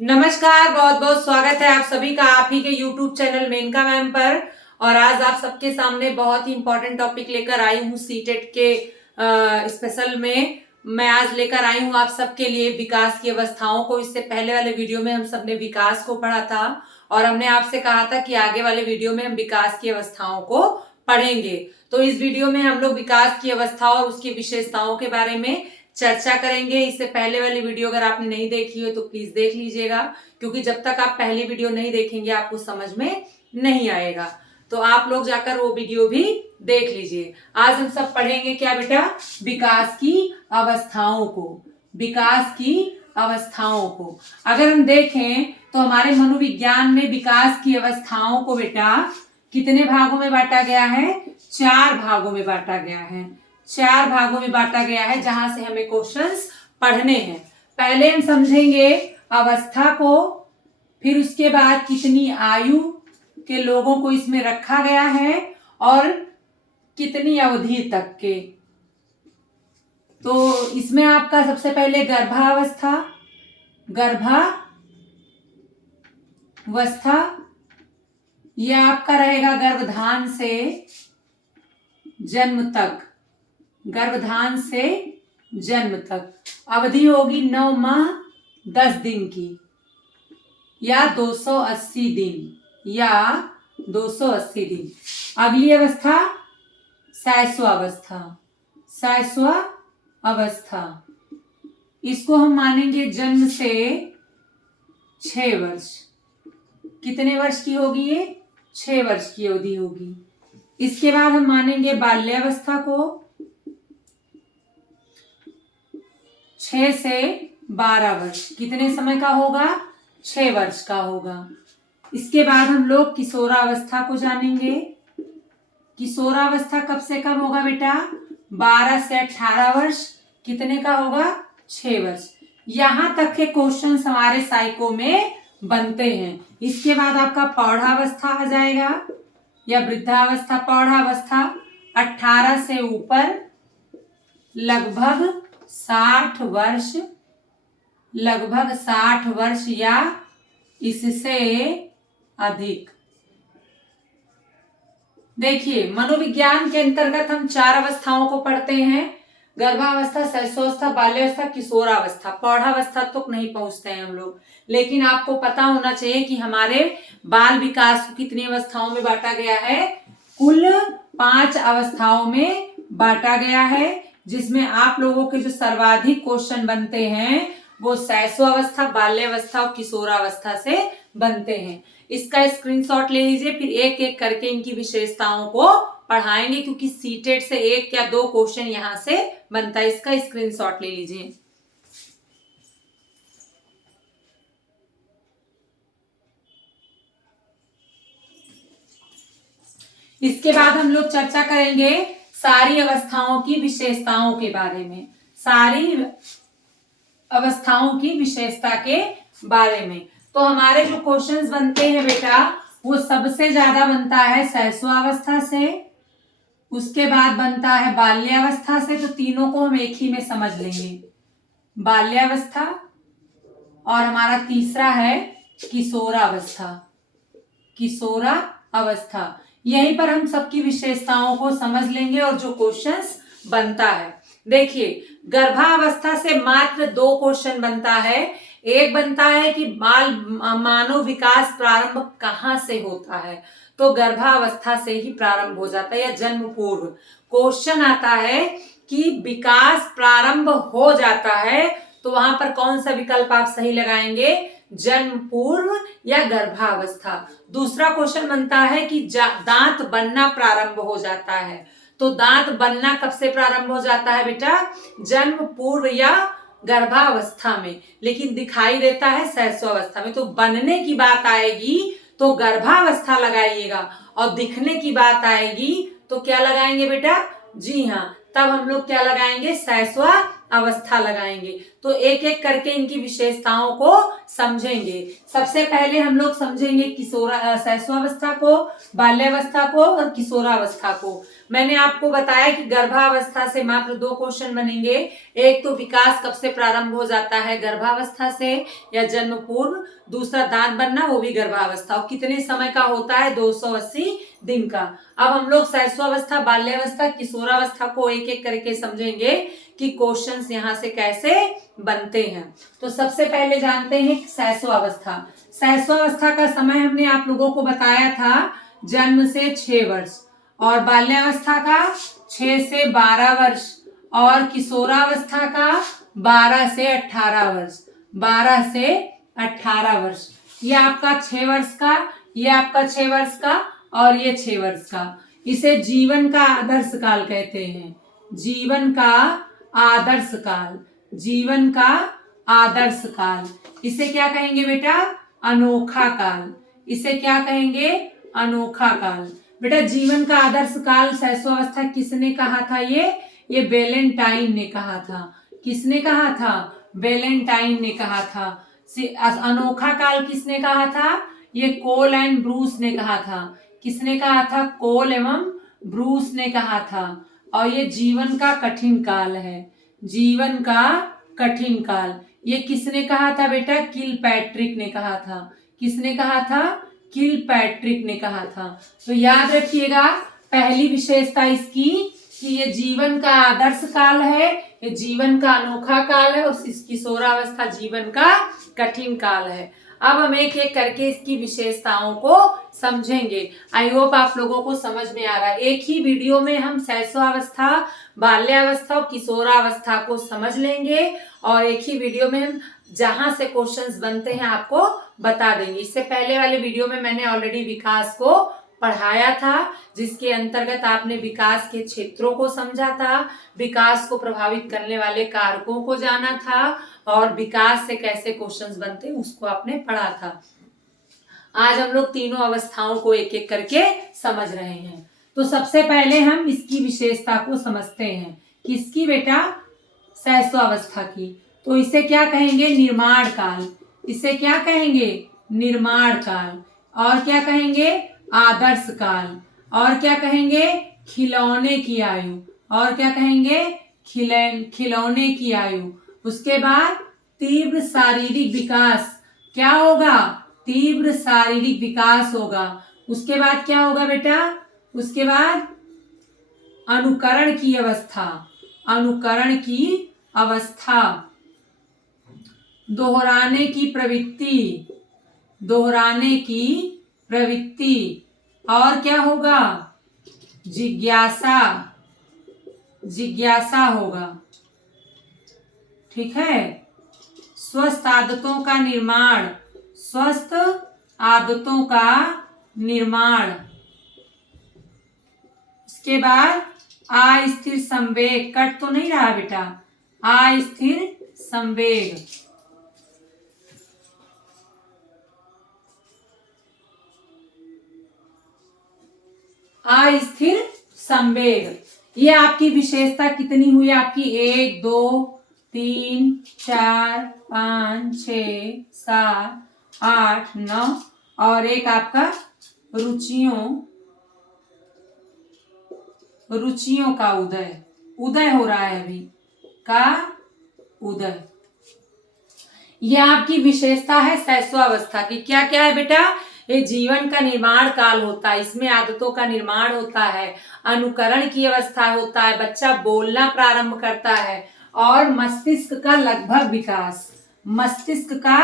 नमस्कार, बहुत बहुत स्वागत है आप सभी का आप ही के YouTube चैनल मेनका मैम पर। और आज आप सबके सामने बहुत ही इंपॉर्टेंट टॉपिक लेकर आई हूँ सीटेट के स्पेशल में। मैं आज लेकर आई हूँ आप सबके लिए विकास की अवस्थाओं को। इससे पहले वाले वीडियो में हम सबने विकास को पढ़ा था और हमने आपसे कहा था कि आगे वाले वीडियो में हम विकास की अवस्थाओं को पढ़ेंगे। तो इस वीडियो में हम लोग विकास की अवस्थाओं और उसकी विशेषताओं के बारे में चर्चा करेंगे। इससे पहले वाली वीडियो अगर आपने नहीं देखी हो तो प्लीज देख लीजिएगा, क्योंकि जब तक आप पहली वीडियो नहीं देखेंगे आपको समझ में नहीं आएगा। तो आप लोग जाकर वो वीडियो भी देख लीजिए। आज हम सब पढ़ेंगे क्या बेटा? विकास की अवस्थाओं को। विकास की अवस्थाओं को अगर हम देखें तो हमारे मनोविज्ञान में विकास की अवस्थाओं को बेटा कितने भागों में बांटा गया है? 4 भागों में बांटा गया है। 4 भागों में बांटा गया है जहां से हमें क्वेश्चंस पढ़ने हैं। पहले हम समझेंगे अवस्था को, फिर उसके बाद कितनी आयु के लोगों को इसमें रखा गया है और कितनी अवधि तक के। तो इसमें आपका सबसे पहले गर्भावस्था, यह आपका रहेगा गर्भधान से जन्म तक। गर्भधान से जन्म तक अवधि होगी 9 माह 10 दिन की या 280 दिन या 280 दिन। अगली अवस्था शैशव अवस्था। इसको हम मानेंगे जन्म से 6 वर्ष। कितने वर्ष की होगी ये? 6 वर्ष की अवधि होगी। इसके बाद हम मानेंगे बाल्यावस्था को 6 से 12 वर्ष। कितने समय का होगा? 6 वर्ष का होगा। इसके बाद हम लोग किशोरावस्था को जानेंगे। किशोरावस्था कब से कब होगा बेटा? 12 से 18 वर्ष। कितने का होगा? 6 वर्ष। यहां तक के क्वेश्चन हमारे साइको में बनते हैं। इसके बाद आपका प्रौढ़ावस्था आ जाएगा या वृद्धावस्था। प्रौढ़ावस्था 18 से ऊपर लगभग 60 वर्ष या इससे अधिक। देखिए, मनोविज्ञान के अंतर्गत हम 4 अवस्थाओं को पढ़ते हैं: गर्भावस्था, शैशवावस्था, बाल्यावस्था, किशोरावस्था। प्रौढ़ावस्था तक नहीं पहुंचते हैं हम लोग, लेकिन आपको पता होना चाहिए कि हमारे बाल विकास को कितनी अवस्थाओं में बांटा गया है? कुल 5 अवस्थाओं में बांटा गया है, जिसमें आप लोगों के जो सर्वाधिक क्वेश्चन बनते हैं वो शैशवावस्था, बाल्यावस्था और किशोरावस्था से बनते हैं। इसका स्क्रीनशॉट ले लीजिए, फिर एक एक करके इनकी विशेषताओं को पढ़ाएंगे, क्योंकि सीटेट से 1 या 2 क्वेश्चन यहां से बनता है। इसका स्क्रीनशॉट ले लीजिए। इसके बाद हम लोग चर्चा करेंगे सारी अवस्थाओं की विशेषताओं के बारे में। सारी अवस्थाओं की विशेषता के बारे में तो हमारे जो क्वेश्चंस बनते हैं बेटा, वो सबसे ज्यादा बनता है शैशवावस्था से, उसके बाद बनता है बाल्यावस्था से। तो तीनों को हम एक ही में समझ लेंगे, बाल्यावस्था, और हमारा तीसरा है किशोरावस्था। किशोरावस्था, यहीं पर हम सबकी विशेषताओं को समझ लेंगे और जो क्वेश्चंस बनता है। देखिए, गर्भावस्था से मात्र 2 क्वेश्चन बनता है। एक बनता है कि मानव विकास प्रारंभ कहां से होता है, तो गर्भावस्था से ही प्रारंभ हो जाता है या जन्म पूर्व। क्वेश्चन आता है कि विकास प्रारंभ हो जाता है, तो वहां पर कौन सा विकल्प आप सही लगाएंगे? जन्म पूर्व या गर्भावस्था। दूसरा क्वेश्चन बनता है कि दांत बनना प्रारंभ हो जाता है, तो दांत बनना कब से प्रारंभ हो जाता है बेटा? जन्म पूर्व या गर्भावस्था में, लेकिन दिखाई देता है शैशवावस्था में। तो बनने की बात आएगी तो गर्भावस्था लगाइएगा, और दिखने की बात आएगी तो क्या लगाएंगे बेटा? जी हाँ, तब हम लोग क्या लगाएंगे? शैशवा अवस्था लगाएंगे। तो एक एक करके इनकी विशेषताओं को समझेंगे। सबसे पहले हम लोग समझेंगे शैशवावस्था को, बाल्यावस्था को और किशोरावस्था को। मैंने आपको बताया कि गर्भावस्था से मात्र 2 क्वेश्चन बनेंगे। एक तो विकास कब से प्रारंभ हो जाता है, गर्भावस्था से या जन्म पूर्व। दूसरा दांत बनना, वो भी गर्भावस्था, और कितने समय का होता है, 280 दिन का। अब हम लोग शैशवावस्था, बाल्यावस्था, किशोरावस्था को एक एक करके समझेंगे कि क्वेश्चंस यहाँ से कैसे बनते हैं। तो सबसे पहले जानते हैं शैशवावस्था। शैशवावस्था का समय हमने आप लोगों को बताया था जन्म से 6 वर्ष, और बाल्यावस्था का 6 से 12 वर्ष, और किशोरावस्था का 12 से 18 वर्ष। 12 से 18 वर्ष, ये आपका 6 वर्ष का, ये आपका 6 वर्ष का, और ये 6 वर्ष का। इसे जीवन का आदर्श काल कहते हैं। जीवन का आदर्श काल, जीवन का आदर्श काल। इसे क्या कहेंगे बेटा, अनोखा काल। इसे क्या कहेंगे, अनोखा काल। बेटा जीवन का आदर्श काल शैशवावस्था किसने कहा था, ये वेलेंटाइन ने कहा था। किसने कहा था, वेलेंटाइन ने कहा था। अनोखा काल किसने कहा था, ये कोल एंड ब्रूस ने कहा था। किसने कहा था, कोल एवं ब्रूस ने कहा था। और ये जीवन का कठिन काल है, जीवन का कठिन काल। ये किसने कहा था बेटा, किलपैट्रिक ने कहा था। किसने कहा था, किलपैट्रिक ने कहा था। तो याद रखिएगा पहली विशेषता इसकी कि ये जीवन का आदर्श काल है, ये जीवन का अनोखा काल है, और किशोरावस्था जीवन का कठिन काल है। अब हम एक एक करके इसकी विशेषताओं को समझेंगे। आई होप आप लोगों को समझ में आ रहा है। एक ही वीडियो में हम शैशवावस्था, बाल्यावस्था और किशोरावस्था को समझ लेंगे, और एक ही वीडियो में हम जहां से क्वेश्चंस बनते हैं आपको बता देंगे। इससे पहले वाले वीडियो में मैंने ऑलरेडी विकास को पढ़ाया था, जिसके अंतर्गत आपने विकास के क्षेत्रों को समझा था, विकास को प्रभावित करने वाले कारकों को जाना था, और विकास से कैसे क्वेश्चंस बनते हैं उसको आपने पढ़ा था। आज हम लोग तीनों अवस्थाओं को एक एक करके समझ रहे हैं। तो सबसे पहले हम इसकी विशेषता को समझते हैं। किसकी बेटा, शैशवावस्था की। तो इसे क्या कहेंगे, निर्माण काल। इसे क्या कहेंगे, निर्माण काल। और क्या कहेंगे, आदर्श काल। और क्या कहेंगे, खिलौने की आयु। और क्या कहेंगे, खिलौने की आयु। उसके बाद तीव्र शारीरिक विकास। क्या होगा, तीव्र शारीरिक विकास होगा। उसके बाद क्या होगा बेटा, उसके बाद अनुकरण की अवस्था। अनुकरण की अवस्था, दोहराने की प्रवृत्ति। दोहराने की प्रवृत्ति। और क्या होगा, जिज्ञासा। जिज्ञासा होगा। ठीक है। स्वस्थ आदतों का निर्माण। स्वस्थ आदतों का निर्माण। उसके बाद अस्थिर संवेग। कट तो नहीं रहा बेटा, अस्थिर संवेग। अस्थिर संवेग। ये आपकी विशेषता कितनी हुई, आपकी 1 2 3 4 5 6 7 8 9, और एक आपका रुचियों का उदय। उदय हो रहा है अभी का उदय। यह आपकी विशेषता है शैशवावस्था की। क्या क्या है बेटा, ये जीवन का निर्माण काल होता है, इसमें आदतों का निर्माण होता है, अनुकरण की अवस्था होता है, बच्चा बोलना प्रारंभ करता है, और मस्तिष्क का लगभग विकास। मस्तिष्क का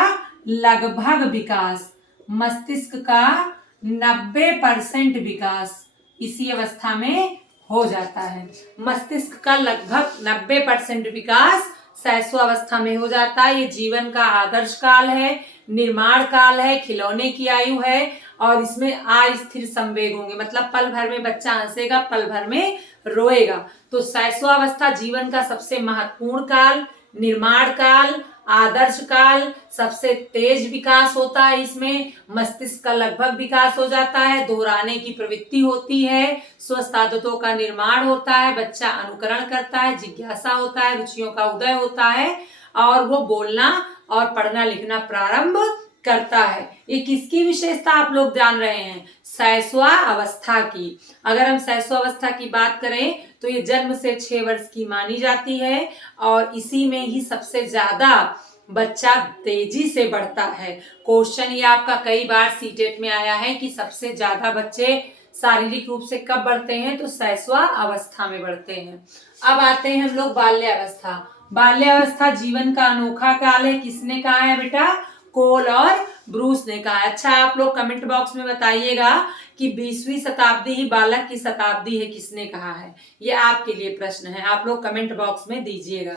लगभग विकास। मस्तिष्क का 90% विकास इसी अवस्था में हो जाता है। मस्तिष्क का लगभग 90% विकास शैशवावस्था में हो जाता है। ये जीवन का आदर्श काल है, निर्माण काल है, खिलौने की आयु है, और इसमें अस्थिर संवेग होंगे, मतलब पल भर में बच्चा हंसेगा, पल भर में रोएगा। तो शैशवावस्था जीवन का सबसे महत्वपूर्ण काल, निर्माण काल, आदर्श काल सबसे तेज विकास होता है, इसमें मस्तिष्क का लगभग विकास हो जाता है, दोहराने की प्रवृत्ति होती है, स्वस्थ आदतों का निर्माण होता है, बच्चा अनुकरण करता है, जिज्ञासा होता है, रुचियों का उदय होता है और वो बोलना और पढ़ना लिखना प्रारंभ करता है। ये किसकी विशेषता आप लोग जान रहे हैं? शैशव अवस्था की। अगर हम शैशव अवस्था की बात करें तो ये जन्म से 6 वर्ष की मानी जाती है और इसी में ही सबसे ज्यादा बच्चा तेजी से बढ़ता है। क्वेश्चन ये आपका कई बार सीटेट में आया है कि सबसे ज्यादा बच्चे शारीरिक रूप से कब बढ़ते हैं? तो शैशव अवस्था में बढ़ते हैं। अब आते हैं हम लोग बाल्यावस्था। बाल्यावस्था जीवन का अनोखा काल है। किसने कहा है बेटा? कोल और ब्रूस ने कहा है। अच्छा, आप लोग कमेंट बॉक्स में बताइएगा कि 20वीं शताब्दी ही बालक की शताब्दी है, किसने कहा है? ये आपके लिए प्रश्न है, आप लोग कमेंट बॉक्स में दीजिएगा।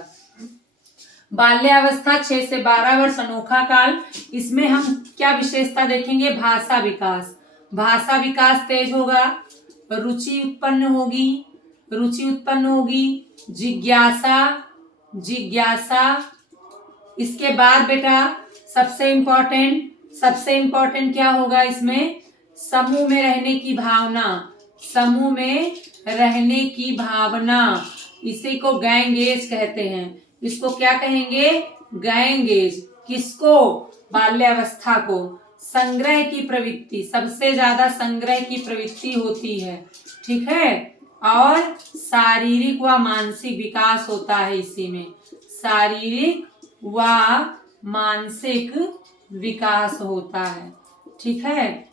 बाल्यावस्था 6 से 12 वर्ष अनोखा काल। इसमें हम क्या विशेषता देखेंगे? भाषा विकास। भाषा विकास तेज होगा, रुचि उत्पन्न होगी, जिज्ञासा। इसके बाद बेटा सबसे इंपॉर्टेंट क्या होगा इसमें? समूह में रहने की भावना। इसी को गैंगेज कहते हैं। इसको क्या कहेंगे? गैंगेज। किसको? बाल्यावस्था को। संग्रह की प्रवृत्ति, सबसे ज्यादा संग्रह की प्रवृत्ति होती है, ठीक है। और शारीरिक व मानसिक विकास होता है इसी में, शारीरिक व मानसिक विकास होता है, ठीक है।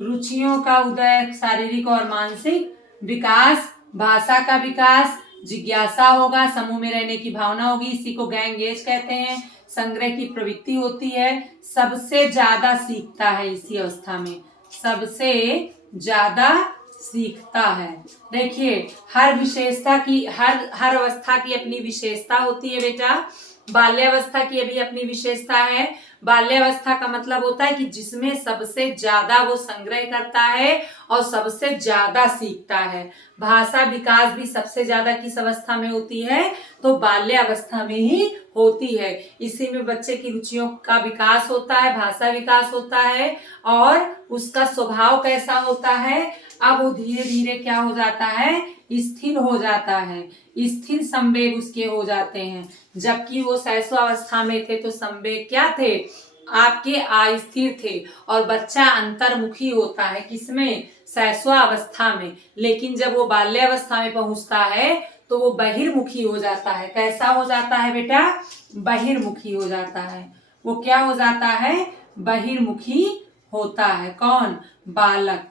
रुचियों का उदय, शारीरिक और मानसिक विकास, भाषा का विकास, जिज्ञासा होगा, समूह में रहने की भावना होगी, इसी को गैंग एज कहते हैं। संग्रह की प्रवृत्ति होती है, सबसे ज्यादा सीखता है इसी अवस्था में, सबसे ज्यादा सीखता है। देखिए, हर विशेषता की, हर अवस्था की अपनी विशेषता होती है बेटा। बाल्यावस्था की अभी अपनी विशेषता है। बाल्यावस्था का मतलब होता है कि जिसमें सबसे ज्यादा वो संग्रह करता है और सबसे ज्यादा सीखता है। भाषा विकास भी सबसे ज्यादा किस अवस्था में होती है? तो बाल्यावस्था में ही होती है। इसी में बच्चे की रुचियों का विकास होता है, भाषा विकास होता है और उसका स्वभाव कैसा होता है? अब वो धीरे धीरे क्या हो जाता है? स्थिर हो जाता है, स्थिर संवेग उसके हो जाते हैं। जबकि वो शैशव अवस्था में थे तो संवेग क्या थे? आपके अस्थिर थे और बच्चा अंतर्मुखी होता है। किसमें? शैशव अवस्था में। लेकिन जब वो बाल्यावस्था में पहुंचता है तो वो बहिर्मुखी हो जाता है। कैसा हो जाता है बेटा? बहिर्मुखी हो जाता है। वो क्या हो जाता है? बहिर्मुखी होता है। कौन? बालक।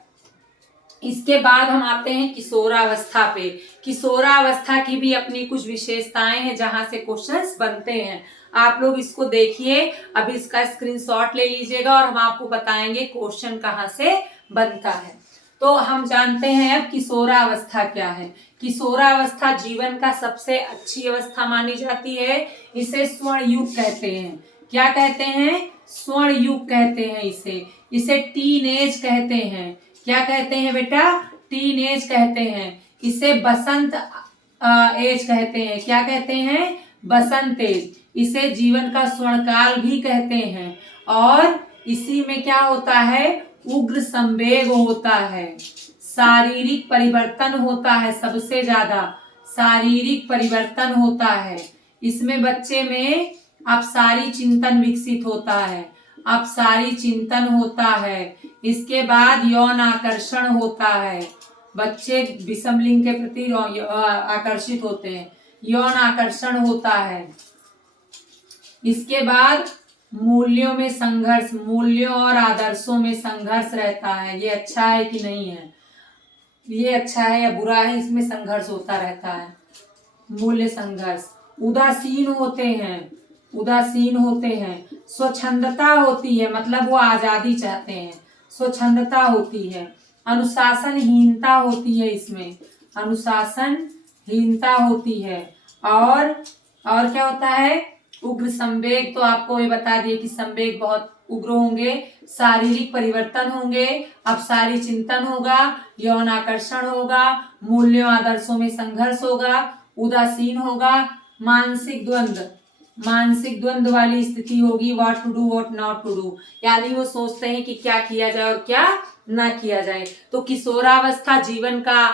इसके बाद हम आते हैं किशोरावस्था पे। किशोरावस्था की भी अपनी कुछ विशेषताएं हैं जहां से क्वेश्चंस बनते हैं। आप लोग इसको देखिए, अभी इसका स्क्रीनशॉट ले लीजिएगा और हम आपको बताएंगे क्वेश्चन कहाँ से बनता है। तो हम जानते हैं अब किशोरावस्था क्या है। किशोरावस्था जीवन का सबसे अच्छी अवस्था मानी जाती है। इसे स्वर्ण युग कहते हैं। क्या कहते हैं? स्वर्ण युग कहते हैं इसे टीन एज कहते हैं। क्या कहते हैं बेटा? टीन एज कहते हैं। इसे बसंत एज कहते हैं। क्या कहते हैं? बसंत एज। इसे जीवन का स्वर्णकाल भी कहते हैं। और इसी में क्या होता है? उग्र संवेग होता है, शारीरिक परिवर्तन होता है, सबसे ज्यादा शारीरिक परिवर्तन होता है। इसमें बच्चे में अपसारी चिंतन विकसित होता है, अपसारी चिंतन होता है। इसके बाद यौन आकर्षण होता है, बच्चे विषम लिंग के प्रति आकर्षित होते हैं, यौन आकर्षण होता है। इसके बाद मूल्यों में संघर्ष, मूल्यों और आदर्शों में संघर्ष रहता है। ये अच्छा है कि नहीं है, ये अच्छा है या बुरा है, इसमें संघर्ष होता रहता है, मूल्य संघर्ष। उदासीन होते हैं, उदासीन होते हैं। स्वच्छंदता होती है, मतलब वो आजादी चाहते हैं, स्वच्छंदता होती है। अनुशासनहीनता होती है, इसमें अनुशासनहीनता होती है। और क्या होता है? उग्र संवेग, तो आपको ये बता दिए कि संवेग बहुत उग्र होंगे, शारीरिक परिवर्तन होंगे, अपसारी चिंतन होगा, यौन आकर्षण होगा, मूल्यों आदर्शों में संघर्ष होगा, उदासीन होगा, मानसिक द्वंद्व, मानसिक द्वंद्व वाली स्थिति होगी, what to do what not to do, यानी वो सोचते हैं कि क्या किया जाए और क्या ना किया जाए। तो किशोरावस्था जीवन का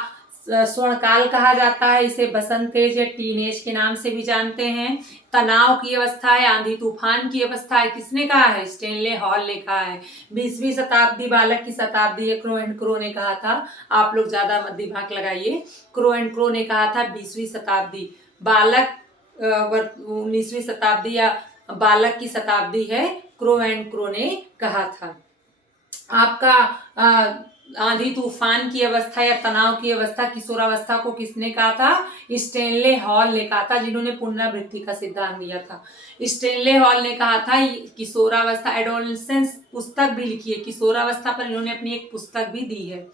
स्वर्णकाल कहा जाता है, इसे बसंत एज या टीनेज के नाम से भी जानते हैं। तनाव की अवस्था है, आंधी तूफान की अवस्था है, किसने कहा है? स्टेनले हॉल ने कहा है। 20वीं शताब्दी बालक की शताब्दी है, क्रो एंड क्रो ने कहा था। आप लोग ज्यादा मत दिमाग लगाइए, क्रो एंड क्रो ने कहा था 20वीं शताब्दी, बालक 19वीं शताब्दी या बालक की शताब्दी है, क्रो एंड क्रो ने कहा था। आपका आंधी तूफान की अवस्था या तनाव की अवस्था, किशोरावस्था को किसने कहा था? स्टेनले हॉल ने कहा था, जिन्होंने पुनरावृत्ति का सिद्धांत दिया था। स्टेनले हॉल ने कहा था किशोरावस्था, एडोलेसेंस पुस्तक भी लिखी है, किशोरावस्था पर इन्होंने अपनी एक पुस्तक भी दी है।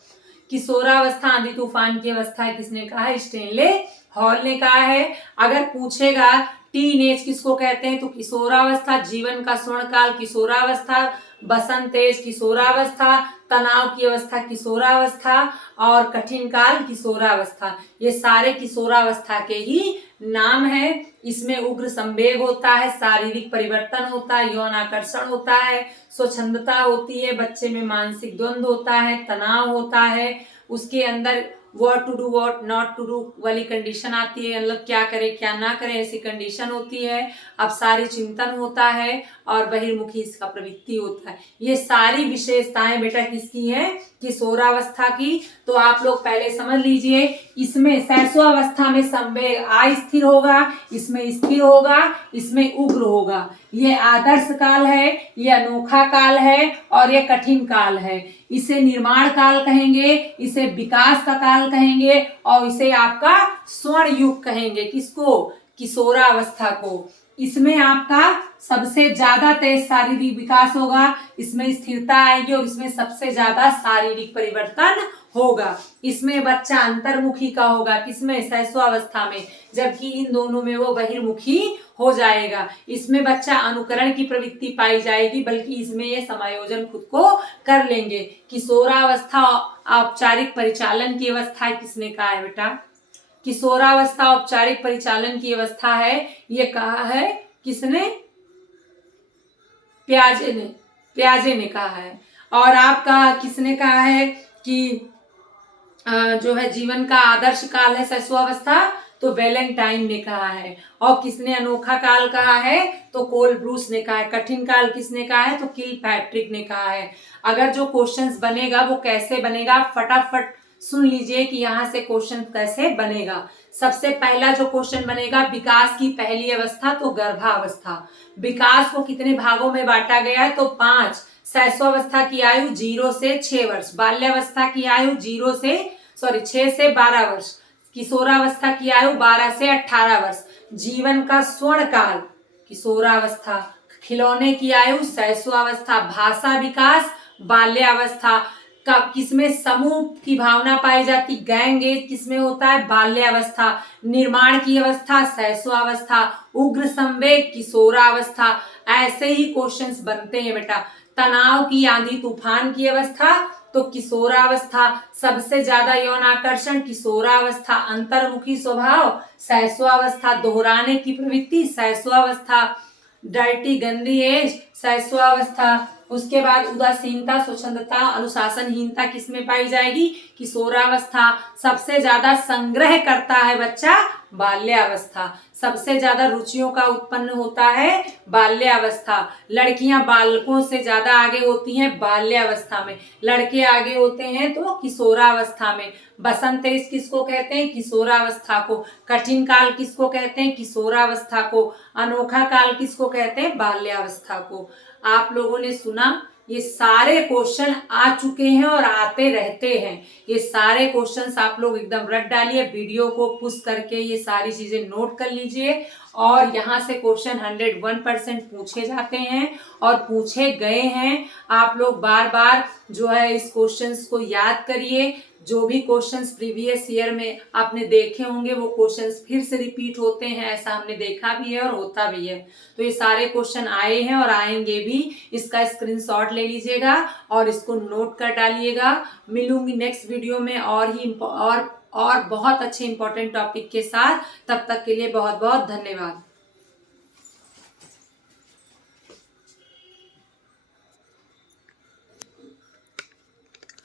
किशोरावस्था आंधी तूफान की अवस्था है, किसने कहा है? स्टेनले हॉल ने कहा है। अगर पूछेगा टीन एज किसको कहते हैं, तो किशोरावस्था जीवन का स्वर्णकाल किशोरावस्था, बसंत एज किशोरावस्था, तनाव की अवस्था किशोरावस्था और कठिन काल किशोरावस्था, ये सारे किशोरावस्था के ही नाम है। इसमें उग्र संवेग होता है, शारीरिक परिवर्तन होता है, यौन आकर्षण होता है, स्वच्छंदता होती है, बच्चे में मानसिक द्वंद्व होता है, तनाव होता है, उसके अंदर what to do what not to do वाली कंडीशन आती है, मतलब क्या करे क्या ना करे ऐसी कंडीशन होती है। अब सारी चिंतन होता है और बहिर्मुखी इसका प्रवृत्ति होता है। ये सारी विशेषताएं बेटा किसकी हैं? किशोरावस्था की। तो आप लोग पहले समझ लीजिए, इसमें शैशवावस्था में संवेग अस्थिर होगा, इसमें स्थिर होगा, इसमें उग्र होगा। ये आदर्श काल है, ये अनोखा काल है और ये कठिन काल है। इसे निर्माण काल कहेंगे, इसे विकास का काल कहेंगे और इसे आपका स्वर्ण युग कहेंगे। किसको? किशोरावस्था को। इसमें आपका सबसे ज्यादा तेज शारीरिक विकास होगा, इसमें स्थिरता आएगी और इसमें सबसे ज्यादा शारीरिक परिवर्तन होगा। इसमें बच्चा अंतर्मुखी का होगा, किसमें? शैशवावस्था में, जबकि इन दोनों में वो बहिर्मुखी हो जाएगा। इसमें बच्चा अनुकरण की प्रवृत्ति पाई जाएगी, बल्कि इसमें ये समायोजन खुद को कर लेंगे। किशोरावस्था औपचारिक परिचालन की अवस्था है, किसने कहा है बेटा? किशोरावस्था औपचारिक परिचालन की अवस्था है, ये कहा है किसने? प्याजे ने कहा है। और आपका किसने कहा है कि जो है जीवन का आदर्श काल है शैशवावस्था, तो वैलेंटाइन ने कहा है। और किसने अनोखा काल कहा है? तो कोल ब्रूस ने कहा है। कठिन काल किसने कहा है? तो किलपैट्रिक ने कहा है। अगर जो क्वेश्चंस बनेगा वो कैसे बनेगा, फटाफट सुन लीजिए कि यहाँ से क्वेश्चन कैसे बनेगा। सबसे पहला जो क्वेश्चन बनेगा, विकास की पहली अवस्था तो गर्भावस्था। विकास को कितने भागों में बांटा गया है? तो 5। शैशवावस्था की आयु 0 से 6 वर्ष, बाल्यावस्था की आयु 6 से 12 वर्ष, किशोरावस्था की आयु 12 से 18 वर्ष, जीवन का स्वर्ण काल किशोरावस्था, खिलौने की आयु शैशवावस्था, भाषा विकास बाल्यावस्था, किसमें समूह की भावना पाई जाती, गैंग एज किसमें होता है? बाल्यावस्था, निर्माण की अवस्था शैशवावस्था, उग्र संवेग किशोरावस्था। ऐसे ही क्वेश्चंस बनते हैं बेटा। तनाव की आंधी तूफान की अवस्था तो किशोरावस्था, सबसे ज्यादा यौन आकर्षण किशोरावस्था, अंतर्मुखी स्वभाव शैशवावस्था, दोहराने की प्रवृत्ति शैशवावस्था, डर्टी गंदी एज शैशवावस्था। उसके बाद उदासीनता, स्वच्छंदता, अनुशासनहीनता किसमें पाई जाएगी? किशोरावस्था। सबसे ज्यादा संग्रह करता है बच्चा बाल्यावस्था, सबसे ज्यादा रुचियों का उत्पन्न होता है बाल्यावस्था। लड़कियां बालकों से ज्यादा आगे होती हैं बाल्यावस्था में, लड़के आगे होते हैं तो किशोरावस्था में। बसंत एज किसको कहते हैं? किशोरावस्था को। कठिन काल किसको कहते हैं? किशोरावस्था को। अनोखा काल किसको कहते हैं? बाल्यावस्था को। आप लोगों ने सुना, ये सारे क्वेश्चन आ चुके हैं और आते रहते हैं। ये सारे क्वेश्चंस आप लोग एकदम रट डालिए, वीडियो को पुश करके ये सारी चीजें नोट कर लीजिए। और यहाँ से क्वेश्चन 101% पूछे जाते हैं और पूछे गए हैं। आप लोग बार बार जो है इस क्वेश्चंस को याद करिए। जो भी क्वेश्चंस प्रीवियस ईयर में आपने देखे होंगे वो क्वेश्चंस फिर से रिपीट होते हैं, ऐसा हमने देखा भी है और होता भी है। तो ये सारे क्वेश्चन आए हैं और आएंगे भी, इसका स्क्रीनशॉट ले लीजिएगा और इसको नोट कर डालिएगा। मिलूंगी नेक्स्ट वीडियो में और बहुत अच्छे इंपॉर्टेंट टॉपिक के साथ। तब तक के लिए बहुत बहुत धन्यवाद।